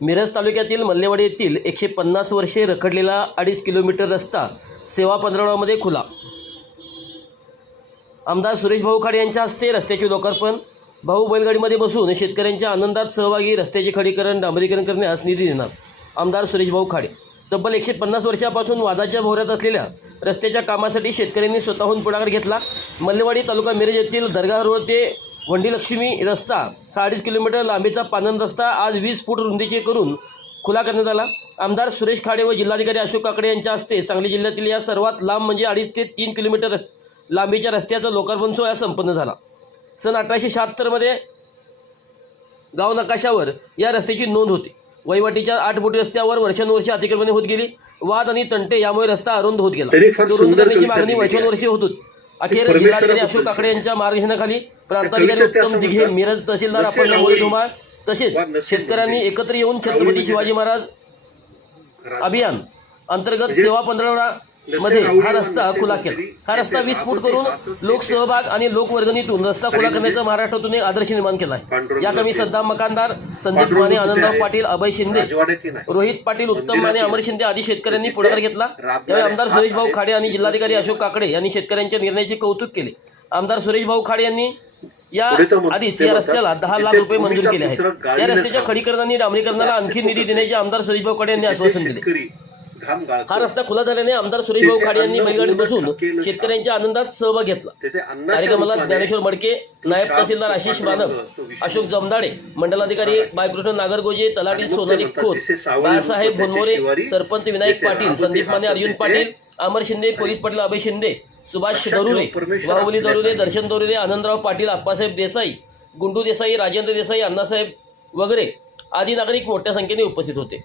मिरज तालुक्यातील मल्लेवाडी येथील एकशे पन्नास वर्षे रखडलेला अडीच किलोमीटर रस्ता सेवा पंधरवडामध्ये खुला. आमदार सुरेश भाऊ खाडे यांच्या हस्ते रस्त्याचे लोकार्पण भाऊ बैलगाडीमध्ये बसून शेतकऱ्यांच्या आनंदात सहभागी रस्त्याचे खडीकरण डांबरीकरण करण्यास निधी देणार आमदार सुरेश भाऊ खाडे. तब्बल एकशे पन्नास वर्षापासून वादाच्या भोवऱ्यात असलेल्या रस्त्याच्या कामासाठी शेतकऱ्यांनी स्वतःहून पुढाकार घेतला. मल्लेवाडी तालुका मिरज येथील दर्गा रोड ते वंडीलक्ष्मी रस्ता हा अडीच किलोमीटर लांबीचा पानन रस्ता आज वीस फूट रुंदीचे करून खुला करण्यात आला. आमदार सुरेश खाडे व जिल्हाधिकारी अशोक काकडे यांच्या हस्ते सांगली जिल्ह्यातील या सर्वात लांब म्हणजे अडीच ते तीन किलोमीटर लांबीच्या रस्त्याचा लोकार्पण सोहळा संपन्न झाला. सन अठराशे शहात्तरमध्ये गाव नकाशावर या रस्त्याची नोंद होती. वहिवाटीच्या आठ बोटी रस्त्यावर वर्षानुवर्षे अतिक्रमणे होत गेली. वाद आणि तंटे यामुळे रस्ता अरुंद होत गेला. रुंद करण्याची मागणी. वर्षानुवर्षे होत होती अखेर जिल्हाधिकारी अशोक काकडे यांच्या मार्गदर्शनाखाली प्रांताधिकारी उत्तम दिघे मिरज तहसीलदार मोरे धुमाळ तसेच शेतकऱ्यांनी. एकत्र येऊन छत्रपती शिवाजी महाराज अभियान अंतर्गत सेवा पंधरवडा मध्ये हा रस्ता खुला केला. हा रस्ता वीस फूट करून लोकसहभाग आणि लोकवर्गणीतून रस्ता खुला करण्याचा महाराष्ट्रातून एक आदर्श निर्माण केला आहे. या कमी. सद्दाम मकानदार संदीप माने आनंदराव. पाटील अभय शिंदे रोहित पाटील उत्तम माने अमर शिंदे आदी शेतकऱ्यांनी पुढाकार घेतला. यावेळी आमदार सुरेश भाऊ खाडे आणि जिल्हाधिकारी अशोक काकडे यांनी शेतकऱ्यांच्या निर्णयाचे कौतुक केले. आमदार सुरेश भाऊ खाडे यांनी या आधीच या रस्त्याला दहा लाख रुपये मंजूर केले आहेत. या रस्त्याच्या. खडीकरणाने डांबरीकरणाला आणखी निधी देण्याचे आमदार सुरेश भाऊ खाडे यांनी आश्वासन दिले. हा रस्ता खुला झाल्याने आमदार सुरेश भाऊ खाडे यांनी बैलगाडीत बसून शेतकऱ्यांच्या आनंदात सहभाग घेतला. कार्यक्रमाला ज्ञानेश्वर मडके नायब तहसीलदार आशिष विष्णू. अशोक जमदाडे मंडलाधिकारी बायकृष्ण नागरगोजे तलाठी सोनाली खोत बाळासाहेब भोनमोरे सरपंच विनायक पाटील संदीप माने अर्जुन पाटील अमर शिंदे पोलीस पाटील अभय शिंदे सुभाष दरुले परमेश्वर बाहुबली दरुले आहे. दर्शन दरुले आनंदराव पाटील आप्पासाहेब देसाई गुंडू देसाई राजेंद्र देसाई अण्णासाहेब वगैरे आदी नागरिक मोठ्या संख्येने उपस्थित होते.